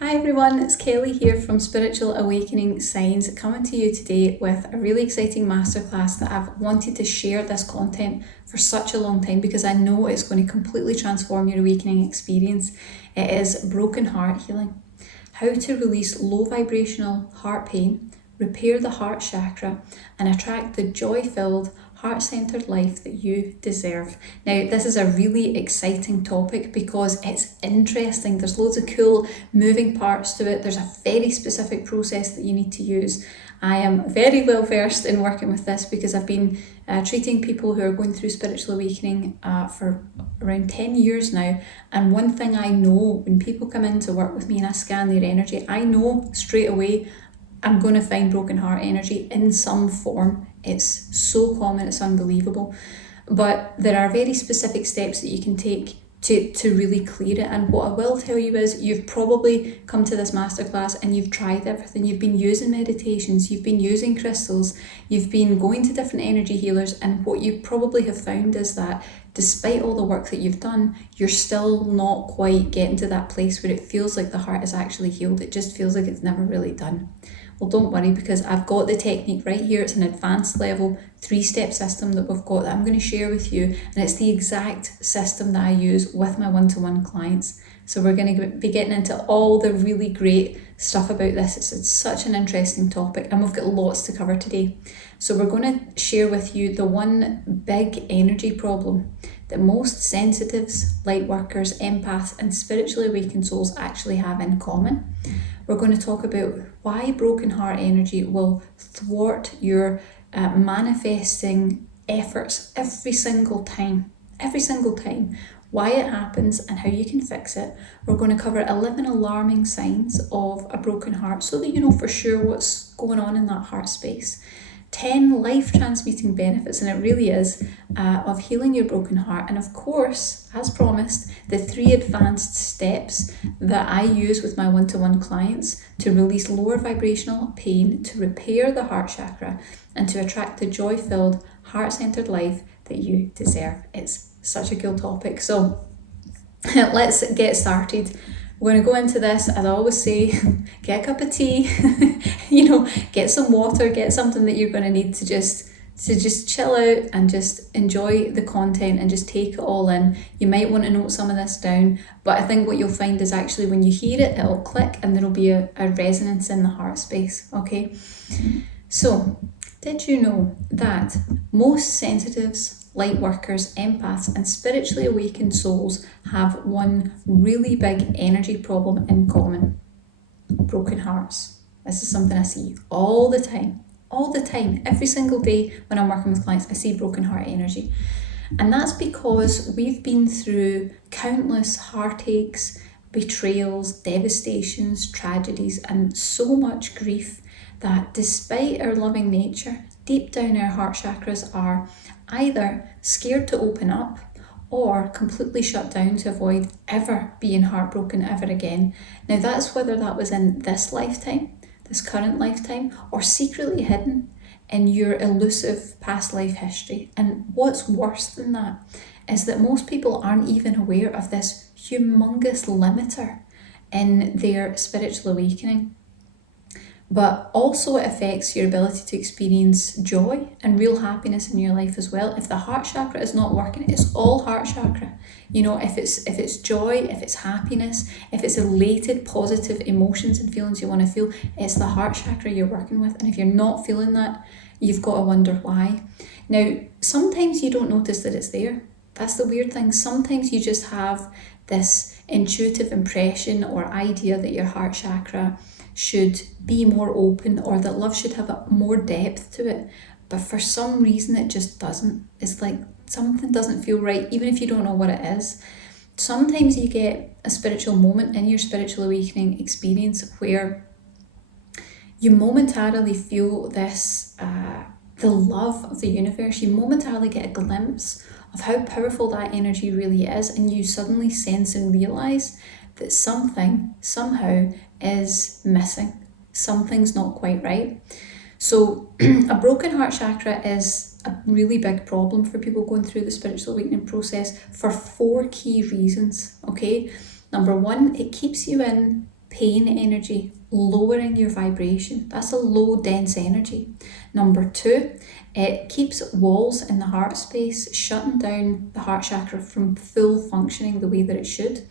Hi everyone, it's Kelly here from Spiritual Awakening Signs, coming to you today with a really exciting masterclass that I've wanted to share this content for such a long time because I know it's going to completely transform your awakening experience. It is broken heart healing. How to release low vibrational heart pain, repair the heart chakra, and attract the joy-filled, heart-centered life that you deserve. Now, this is a really exciting topic because it's interesting. There's loads of cool moving parts to it. There's a very specific process that you need to use. I am very well versed in working with this because I've been treating people who are going through spiritual awakening for around 10 years now. And one thing I know when people come in to work with me and I scan their energy, I know straight away I'm going to find broken heart energy in some form. It's so common, it's unbelievable. But there are very specific steps that you can take to really clear it. And what I will tell you is you've probably come to this masterclass and you've tried everything. You've been using meditations, you've been using crystals, you've been going to different energy healers, and what you probably have found is that despite all the work that you've done, you're still not quite getting to that place where it feels like the heart is actually healed. It just feels like it's never really done. Well, don't worry, because I've got the technique right here. It's an advanced level 3-step system that we've got that I'm going to share with you. And it's the exact system that I use with my one-to-one clients. So we're going to be getting into all the really great stuff about this. It's such an interesting topic and we've got lots to cover today. So we're going to share with you the one big energy problem that most sensitives, light workers, empaths and spiritually awakened souls actually have in common. We're going to talk about why broken heart energy will thwart your manifesting efforts every single time, why it happens and how you can fix it. We're going to cover 11 alarming signs of a broken heart so that you know for sure what's going on in that heart space. 10 life transmuting benefits, and it really is, of healing your broken heart. And of course, as promised, the 3 advanced steps that I use with my one-to-one clients to release lower vibrational pain, to repair the heart chakra, and to attract the joy-filled, heart-centered life that you deserve. It's such a cool topic. So let's get started. We're going to go into this, as I always say, get a cup of tea, get some water, get something that you're going to need to just chill out and just enjoy the content and just take it all in. You might want to note some of this down, but I think what you'll find is actually when you hear it, it'll click and there'll be a resonance in the heart space, okay? So, did you know that most sensitives, light workers, empaths and spiritually awakened souls have one really big energy problem in common? Broken hearts. This is something I see all the time, every single day when I'm working with clients. I see broken heart energy, and that's because we've been through countless heartaches, betrayals, devastations, tragedies and so much grief that despite our loving nature, deep down our heart chakras are either scared to open up or completely shut down to avoid ever being heartbroken ever again. Now that's whether that was in this lifetime, this current lifetime, or secretly hidden in your elusive past life history. And what's worse than that is that most people aren't even aware of this humongous limiter in their spiritual awakening. But also it affects your ability to experience joy and real happiness in your life as well. If the heart chakra is not working, it's all heart chakra. If it's joy, if it's happiness, if it's elated, positive emotions and feelings you want to feel, it's the heart chakra you're working with. And if you're not feeling that, you've got to wonder why. Now, sometimes you don't notice that it's there. That's the weird thing. Sometimes you just have this intuitive impression or idea that your heart chakra should be more open or that love should have more depth to it. But for some reason, it just doesn't. It's like something doesn't feel right, even if you don't know what it is. Sometimes you get a spiritual moment in your spiritual awakening experience where you momentarily feel this, the love of the universe. You momentarily get a glimpse of how powerful that energy really is, and you suddenly sense and realize that something, somehow, is missing. Something's not quite right. So a broken heart chakra is a really big problem for people going through the spiritual awakening process for 4 key reasons, okay? Number 1, it keeps you in pain energy, lowering your vibration. That's a low, dense energy. Number 2, it keeps walls in the heart space, shutting down the heart chakra from full functioning the way that it should.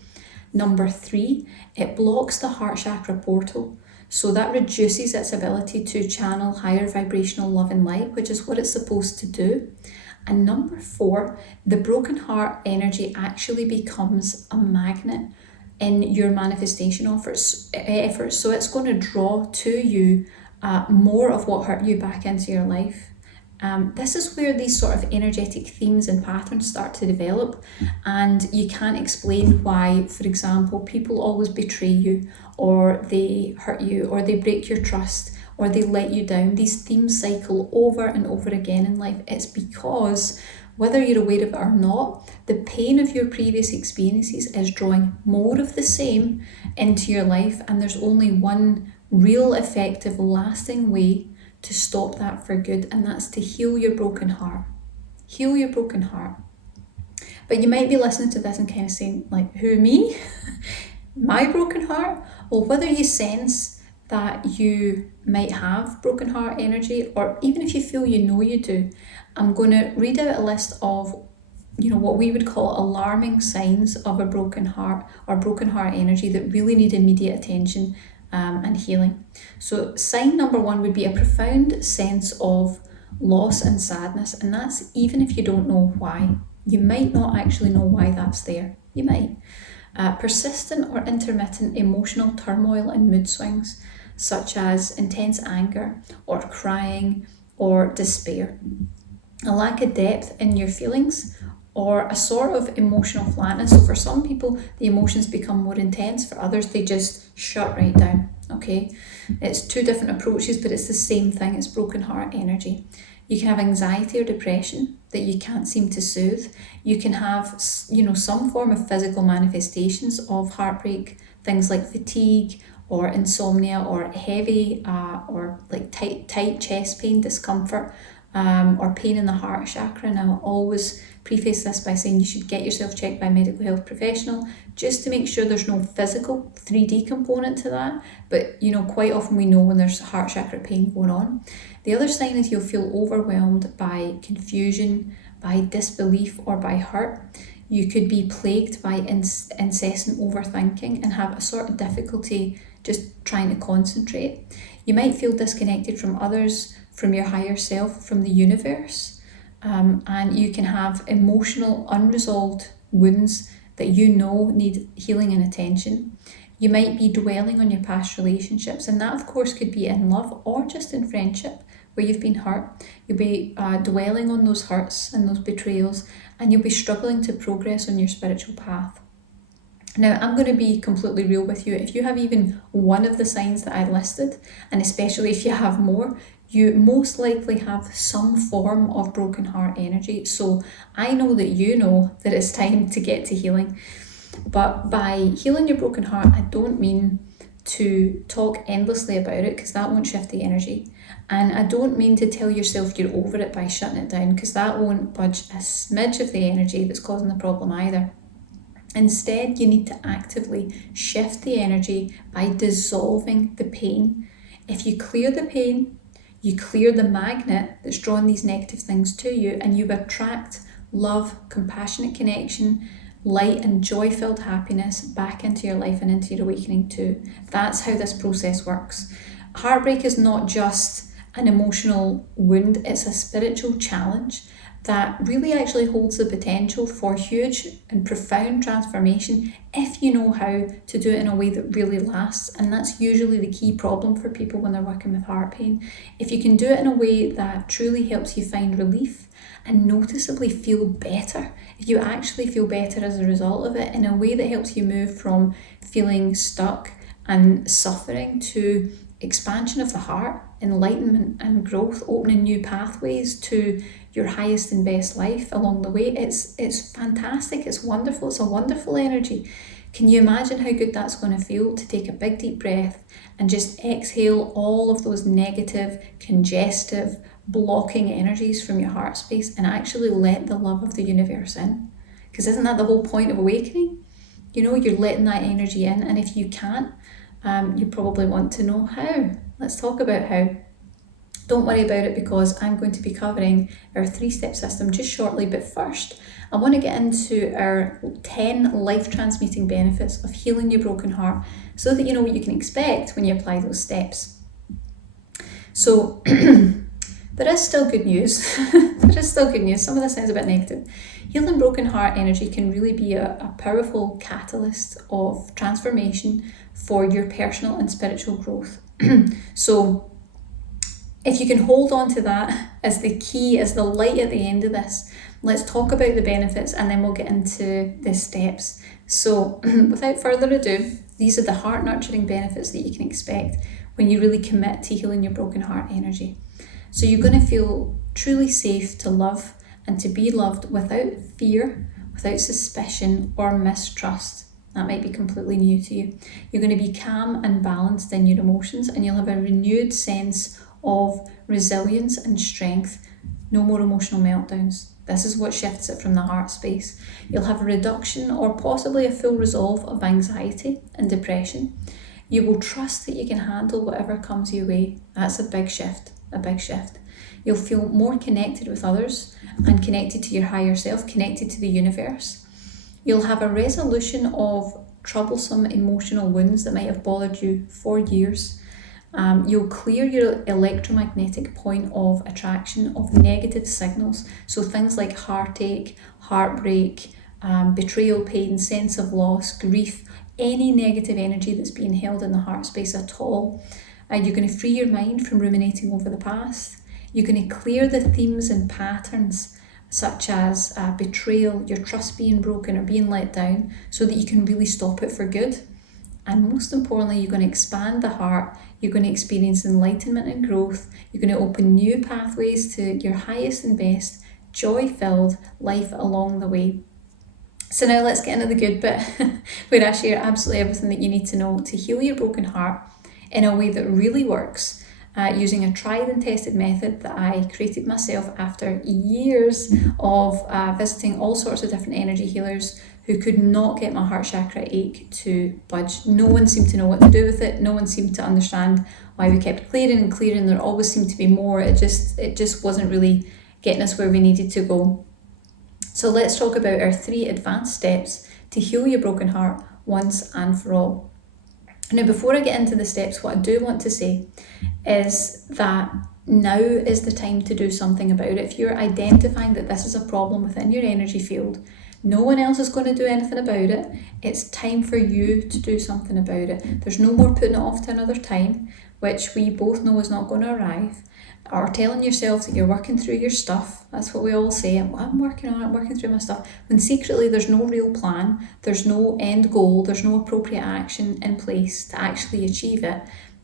Number 3, it blocks the heart chakra portal. So that reduces its ability to channel higher vibrational love and light, which is what it's supposed to do. And number 4, the broken heart energy actually becomes a magnet in your manifestation efforts. So it's going to draw to you more of what hurt you back into your life. This is where these sort of energetic themes and patterns start to develop, and you can't explain why, for example, people always betray you, or they hurt you, or they break your trust, or they let you down. These themes cycle over and over again in life. It's because, whether you're aware of it or not, the pain of your previous experiences is drawing more of the same into your life, and there's only one real, effective, lasting way to stop that for good, and that's to heal your broken heart. Heal your broken heart. But you might be listening to this and kind of saying, like, who, me? My broken heart? Well, whether you sense that you might have broken heart energy, or even if you feel you know you do, I'm going to read out a list of, what we would call alarming signs of a broken heart or broken heart energy that really need immediate attention and healing. So sign number 1 would be a profound sense of loss and sadness, and that's even if you don't know why. You might not actually know why that's there. You might. Persistent or intermittent emotional turmoil and mood swings, such as intense anger or crying or despair. A lack of depth in your feelings, or a sort of emotional flatness. So for some people, the emotions become more intense. For others, they just shut right down. Okay, it's 2 different approaches, but it's the same thing. It's broken heart energy. You can have anxiety or depression that you can't seem to soothe. You can have, some form of physical manifestations of heartbreak, things like fatigue or insomnia or heavy or like tight chest pain, discomfort, or pain in the heart chakra. And I'll always preface this by saying you should get yourself checked by a medical health professional just to make sure there's no physical 3D component to that. But quite often we know when there's heart chakra pain going on. The other sign is you'll feel overwhelmed by confusion, by disbelief, or by hurt. You could be plagued by incessant overthinking and have a sort of difficulty just trying to concentrate. You might feel disconnected from others, from your higher self, from the universe. And you can have emotional unresolved wounds that need healing and attention. You might be dwelling on your past relationships, and that of course could be in love or just in friendship where you've been hurt. You'll be dwelling on those hurts and those betrayals, and you'll be struggling to progress on your spiritual path. Now, I'm going to be completely real with you. If you have even one of the signs that I listed, and especially if you have more, you most likely have some form of broken heart energy. So I know that you know that it's time to get to healing. But by healing your broken heart, I don't mean to talk endlessly about it, because that won't shift the energy. And I don't mean to tell yourself you're over it by shutting it down, because that won't budge a smidge of the energy that's causing the problem either. Instead, you need to actively shift the energy by dissolving the pain. If you clear the pain, you clear the magnet that's drawn these negative things to you, and you attract love, compassionate connection, light and joy-filled happiness back into your life and into your awakening too. That's how this process works. Heartbreak is not just an emotional wound, it's a spiritual challenge that really actually holds the potential for huge and profound transformation if you know how to do it in a way that really lasts. And that's usually the key problem for people when they're working with heart pain. If you can do it in a way that truly helps you find relief and noticeably feel better, if you actually feel better as a result of it, in a way that helps you move from feeling stuck and suffering to expansion of the heart, enlightenment and growth, opening new pathways to your highest and best life along the way, it's fantastic, it's wonderful, it's a wonderful energy. Can you imagine how good that's going to feel to take a big deep breath and just exhale all of those negative, congestive, blocking energies from your heart space and actually let the love of the universe in? Because isn't that the whole point of awakening? You're letting that energy in, and if you can't, You probably want to know how. Let's talk about how. Don't worry about it, because I'm going to be covering our 3-step system just shortly, but first I want to get into our 10 life transmuting benefits of healing your broken heart, so that you know what you can expect when you apply those steps. So there is still good news. There is still good news. Some of this sounds a bit negative. Healing broken heart energy can really be a powerful catalyst of transformation for your personal and spiritual growth. So if you can hold on to that as the key, as the light at the end of this, let's talk about the benefits and then we'll get into the steps. So without further ado, these are the heart nurturing benefits that you can expect when you really commit to healing your broken heart energy. So you're going to feel truly safe to love and to be loved without fear, without suspicion or mistrust. That might be completely new to you. You're going to be calm and balanced in your emotions, and you'll have a renewed sense of resilience and strength. No more emotional meltdowns. This is what shifts it from the heart space. You'll have a reduction or possibly a full resolve of anxiety and depression. You will trust that you can handle whatever comes your way. That's a big shift, a big shift. You'll feel more connected with others and connected to your higher self, connected to the universe. You'll have a resolution of troublesome emotional wounds that might have bothered you for years. You'll clear your electromagnetic point of attraction of negative signals. So things like heartache, heartbreak, betrayal pain, sense of loss, grief, any negative energy that's being held in the heart space at all. You're going to free your mind from ruminating over the past. You're going to clear the themes and patterns such as betrayal, your trust being broken or being let down, so that you can really stop it for good. And most importantly, you're going to expand the heart. You're going to experience enlightenment and growth. You're going to open new pathways to your highest and best, joy-filled life along the way. So now let's get into the good bit, where I share absolutely everything that you need to know to heal your broken heart in a way that really works, using a tried and tested method that I created myself after years of visiting all sorts of different energy healers who could not get my heart chakra ache to budge. No one seemed to know what to do with it. No one seemed to understand why we kept clearing and clearing. There always seemed to be more. It just wasn't really getting us where we needed to go. So let's talk about our 3 advanced steps to heal your broken heart once and for all. Now, before I get into the steps, what I do want to say is that now is the time to do something about it. If you're identifying that this is a problem within your energy field, no one else is going to do anything about it. It's time for you to do something about it. There's no more putting it off to another time, which we both know is not going to arrive, or telling yourself that you're working through your stuff. That's what we all say. I'm working on it, I'm working through my stuff. When secretly there's no real plan, there's no end goal, there's no appropriate action in place to actually achieve it.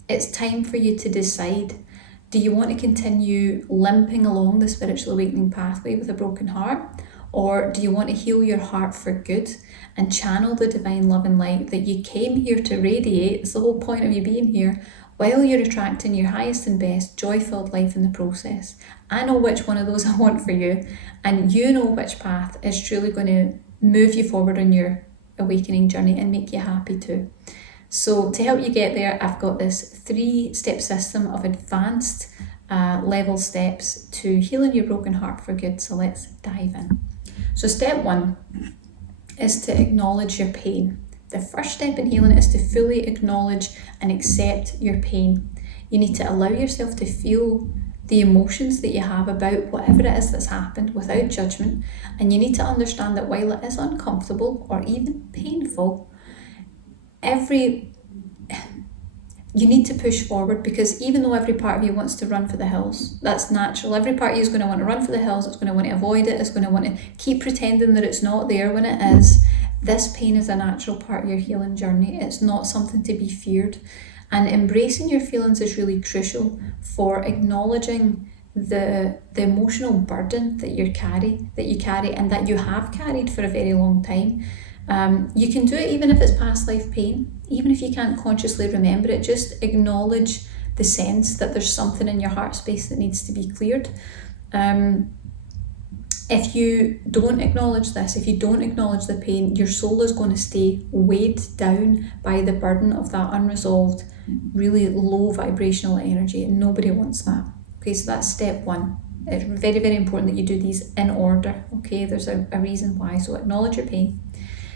It's time for you to decide. Do you want to continue limping along the spiritual awakening pathway with a broken heart? Or do you want to heal your heart for good and channel the divine love and light that you came here to radiate? It's the whole point of you being here, while you're attracting your highest and best joy-filled life in the process. I know which one of those I want for you, and you know which path is truly going to move you forward on your awakening journey and make you happy too. So to help you get there, I've got this 3-step system of advanced level steps to healing your broken heart for good. So let's dive in. So step 1 is to acknowledge your pain. The first step in healing is to fully acknowledge and accept your pain. You need to allow yourself to feel the emotions that you have about whatever it is that's happened without judgment. And you need to understand that while it is uncomfortable or even painful, you need to push forward, because even though every part of you wants to run for the hills, that's natural. Every part of you is going to want to run for the hills. It's going to want to avoid it. It's going to want to keep pretending that it's not there when it is. This pain is a natural part of your healing journey. It's not something to be feared. And embracing your feelings is really crucial for acknowledging the emotional burden that you carry and that you have carried for a very long time. You can do it even if it's past life pain, even if you can't consciously remember it. Just acknowledge the sense that there's something in your heart space that needs to be cleared. If you don't acknowledge this, if you don't acknowledge the pain, your soul is going to stay weighed down by the burden of that unresolved, really low vibrational energy, and nobody wants that. Okay, so that's step one. It's very, very important that you do these in order. Okay, there's a reason why. So acknowledge your pain.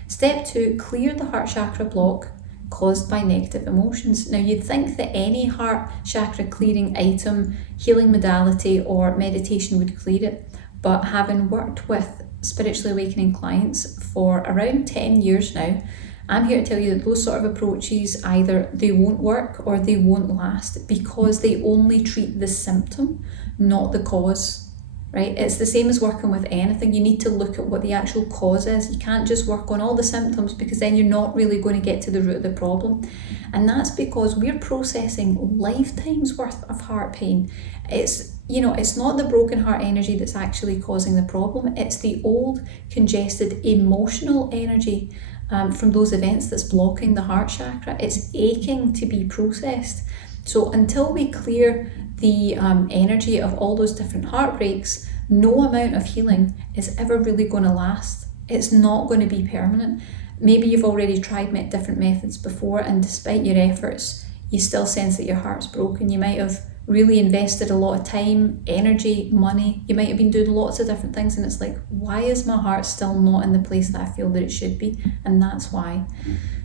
Step two, clear the heart chakra block caused by negative emotions. Now, you'd think that any heart chakra clearing item, healing modality, or meditation would clear it. But having worked with spiritually awakening clients for around 10 years now, I'm here to tell you that those sort of approaches, either they won't work or they won't last, because they only treat the symptom, not the cause, right? It's the same as working with anything. You need to look at what the actual cause is. You can't just work on all the symptoms, because then you're not really going to get to the root of the problem. And that's because we're processing lifetimes worth of heart pain. It's not the broken heart energy that's actually causing the problem. It's the old, congested, emotional energy from those events that's blocking the heart chakra. It's aching to be processed. So until we clear the energy of all those different heartbreaks, no amount of healing is ever really going to last. It's not going to be permanent. Maybe you've already tried different methods before, and despite your efforts, you still sense that your heart's broken. You might have really invested a lot of time, energy, money. You might have been doing lots of different things, and it's like, why is my heart still not in the place that I feel that it should be? And that's why.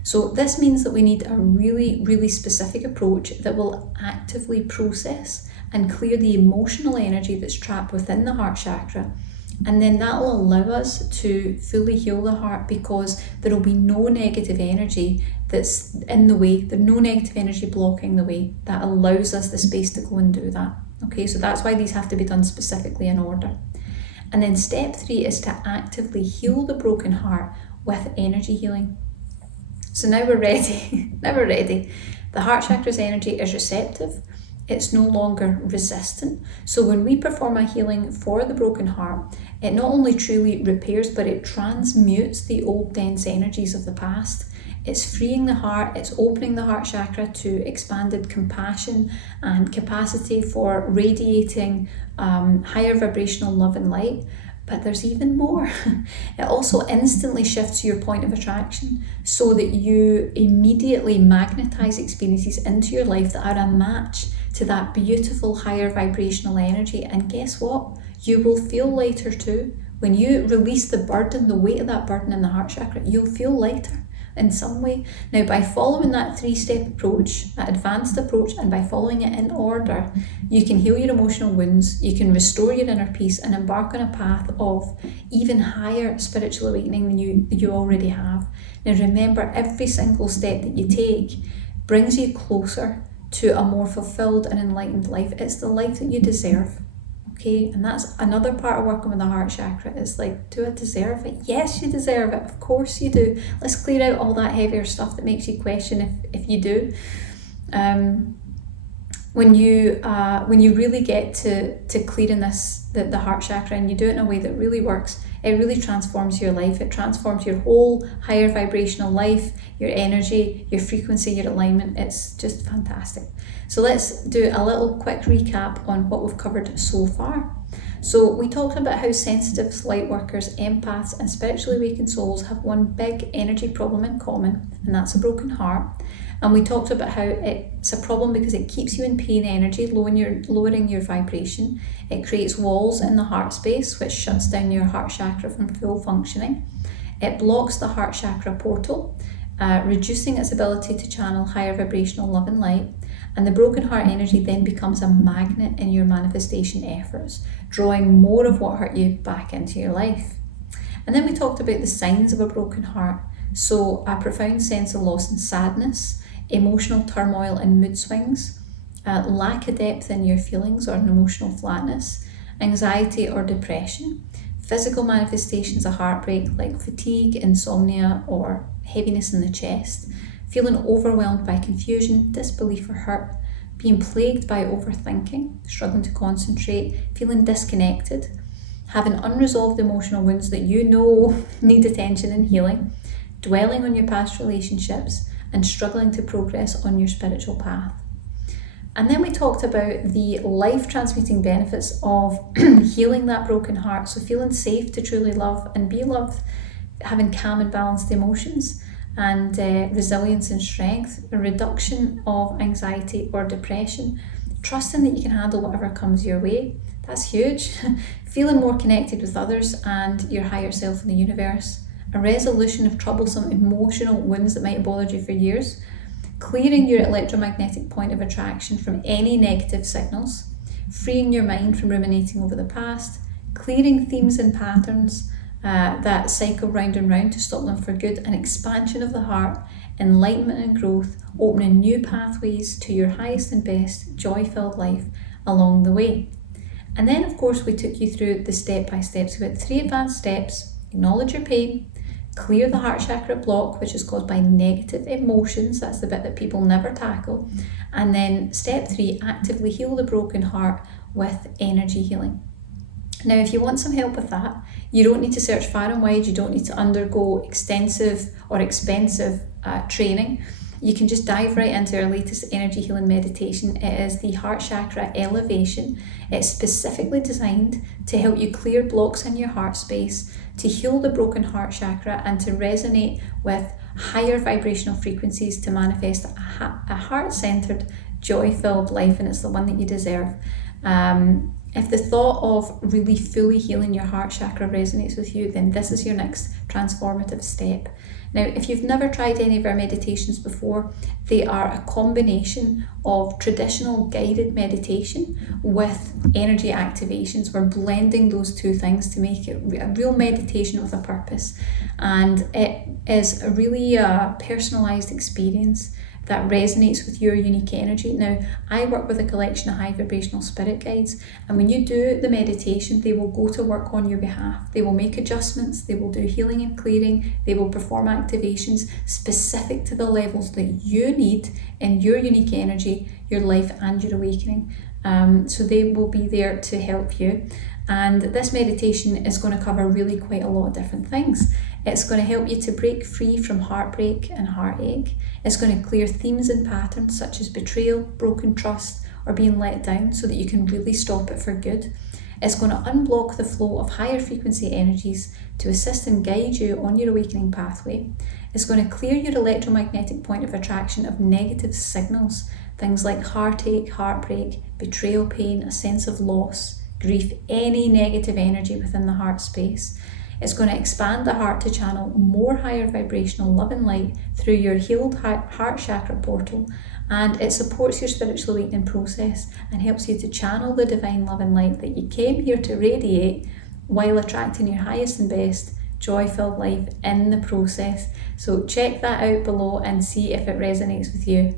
So this means that we need a really, really specific approach that will actively process and clear the emotional energy that's trapped within the heart chakra. And then that will allow us to fully heal the heart, because there will be no negative energy that's in the way. There's no negative energy blocking the way. That allows us the space to go and do that. Okay, so that's why these have to be done specifically in order. And then step three is to actively heal the broken heart with energy healing. So now we're ready. Now we're ready. The heart chakra's energy is receptive. It's no longer resistant. So when we perform a healing for the broken heart, it not only truly repairs, but it transmutes the old dense energies of the past. It's freeing the heart, it's opening the heart chakra to expanded compassion and capacity for radiating higher vibrational love and light. But there's even more. It also instantly shifts your point of attraction, so that you immediately magnetize experiences into your life that are a match to that beautiful higher vibrational energy. And guess what? You will feel lighter too. When you release the burden, the weight of that burden in the heart chakra, you'll feel lighter in some way. Now, by following that 3-step approach, that advanced approach, and by following it in order, you can heal your emotional wounds, you can restore your inner peace, and embark on a path of even higher spiritual awakening than you already have. Now remember, every single step that you take brings you closer to a more fulfilled and enlightened life. It's the life that you deserve. Okay, and that's another part of working with the heart chakra, is like, do I deserve it? Yes, you deserve it. Of course you do. Let's clear out all that heavier stuff that makes you question if you do. When you really get to clearing the heart chakra, and you do it in a way that really works, it really transforms your life. It transforms your whole higher vibrational life, your energy, your frequency, your alignment. It's just fantastic. So let's do a little quick recap on what we've covered so far. So we talked about how sensitives, light workers, empaths, and spiritually awakened souls have one big energy problem in common, and that's a broken heart. And we talked about how it's a problem because it keeps you in pain energy, lowering your vibration. It creates walls in the heart space, which shuts down your heart chakra from full functioning. It blocks the heart chakra portal, reducing its ability to channel higher vibrational love and light. And the broken heart energy then becomes a magnet in your manifestation efforts, drawing more of what hurt you back into your life. And then we talked about the signs of a broken heart. So a profound sense of loss and sadness, emotional turmoil and mood swings, lack of depth in your feelings or an emotional flatness, anxiety or depression, physical manifestations of heartbreak like fatigue, insomnia, or heaviness in the chest, feeling overwhelmed by confusion, disbelief or hurt, being plagued by overthinking, struggling to concentrate, feeling disconnected, having unresolved emotional wounds that you know need attention and healing, dwelling on your past relationships, and struggling to progress on your spiritual path. And then we talked about the life transmuting benefits of healing that broken heart. So feeling safe to truly love and be loved, having calm and balanced emotions, and resilience and strength, a reduction of anxiety or depression, trusting that you can handle whatever comes your way. That's huge. Feeling more connected with others and your higher self in the universe, a resolution of troublesome emotional wounds that might have bothered you for years, clearing your electromagnetic point of attraction from any negative signals, freeing your mind from ruminating over the past, clearing themes and patterns that cycle round and round to stop them for good, an expansion of the heart, enlightenment and growth, opening new pathways to your highest and best joy-filled life along the way. And then, of course, we took you through the step-by-steps. We had 3 advanced steps: acknowledge your pain, clear the heart chakra block, which is caused by negative emotions. That's the bit that people never tackle. And then step 3, actively heal the broken heart with energy healing. Now, if you want some help with that, you don't need to search far and wide. You don't need to undergo extensive or expensive training. You can just dive right into our latest energy healing meditation. It is the Heart Chakra Elevation. It's specifically designed to help you clear blocks in your heart space, to heal the broken heart chakra, and to resonate with higher vibrational frequencies to manifest a heart-centered, joy-filled life, and it's the one that you deserve. If the thought of really fully healing your heart chakra resonates with you, then this is your next transformative step. Now, if you've never tried any of our meditations before, they are a combination of traditional guided meditation with energy activations. We're blending those two things to make it a real meditation with a purpose. And it is a really personalized experience that resonates with your unique energy. Now, I work with a collection of high vibrational spirit guides, and when you do the meditation, they will go to work on your behalf. They will make adjustments, they will do healing and clearing, they will perform activations specific to the levels that you need in your unique energy, your life, and your awakening. So they will be there to help you. And this meditation is going to cover really quite a lot of different things. It's going to help you to break free from heartbreak and heartache. It's going to clear themes and patterns such as betrayal, broken trust, or being let down so that you can really stop it for good. It's going to unblock the flow of higher frequency energies to assist and guide you on your awakening pathway. It's going to clear your electromagnetic point of attraction of negative signals, things like heartache, heartbreak, betrayal, pain, a sense of loss, grief, any negative energy within the heart space. It's going to expand the heart to channel more higher vibrational love and light through your healed heart chakra portal, and it supports your spiritual awakening process and helps you to channel the divine love and light that you came here to radiate while attracting your highest and best joy-filled life in the process. So check that out below and see if it resonates with you.